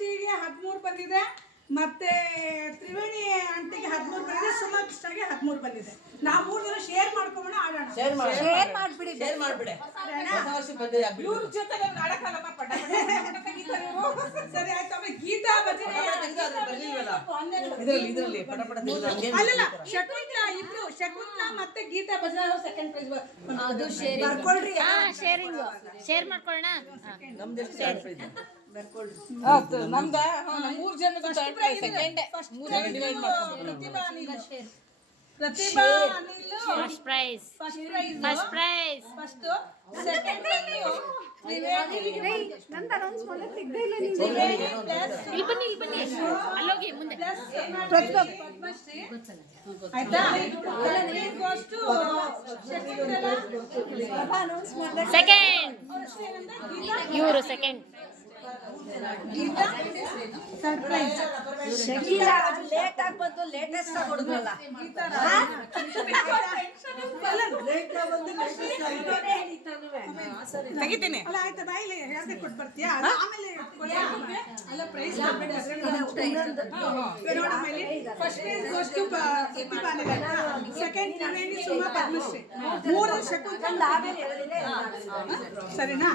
ಸುಮಾಕ್ಷಿಗೆ 13 ಬಂದಿದೆ, ಮತ್ತೆ ತ್ರಿವೇಣಿ ಆಂಟಿಗೆ 13 ಬಂದಿದೆ, ಸುಮಾಕ್ಷಿಗೆ 13 ಬಂದಿದೆ. ನಾವು 3 ಜನ ಶೇರ್ ಮಾಡ್ಕೊಂಡ ಆಡೋಣ. ಶೇರ್ ಮಾಡ್ಬಿಡಿ. ಇವ್ರ ಜೊತೆ ಆಡಕ್ಕಲ್ಲಪ್ಪ, ಪಟ ತೆಗಿತಾರೆ ಇವರು. ಸರಿ ಆಯ್ತಮ್ಮ. ಗೀತಾ ಭಜನೆ ಇದರಲ್ಲಿ ಪಟ ಅಲ್ಲಲ್ಲ, ಶಕುಂತಲಾ ಇಬ್ರು, ಶಕುಂತಲಾ ಮತ್ತೆ ಗೀತಾ ಭಜನೆ ಸೆಕೆಂಡ್ ಪ್ರೈಸ್. ಅದು ಶೇರಿಂಗ್ ಬರ್ಕೊಳ್ರಿ. ಶೇರಿಂಗ್ ಶೇರ್ ಮಾಡ್ಕೊಳ್ಳೋಣ. ನಮ್ದು ಎಷ್ಟು ಪ್ರೈಸ್? ನಮ್ದ 3 ಜನದ ಸೆಕೆಂಡ್ ಡಿವೈಡ್ ಮಾಡ್ಕೊಂಡು Pratibha Anil first prize first second ಇಲ್ಲಿ ಬನ್ನಿ ಅಲ್ಲೋಗಿ ಮುಂದೆ ಪದ್ಮಶ್ರೀ ಆಯ್ತಾ. ಸೆಕೆಂಡ್ ಇವರು second Geetha surprise. Shakeela late ಆಗಿ ಬಂದು ಲೇಟೆಸ್ಟ್ ಆಗಿ ಹೊಡೆದ್ರಲ್ಲ. ತೆಗಿತೀನಿ. ಅಲ್ಲ ಆಯ್ತಾ, ಬಾಯಿಲಿ ಹೇಳ್ದೆ ಕೊಟ್ಟು ಬರ್ತೀಯಾ, ಆಮೇಲೆ ಅಲ್ಲ prize first prize goes to Pratibha Anil, second Triveni, Suma, Padmashri, 3 Shakuntala. ಸರಿನಾ?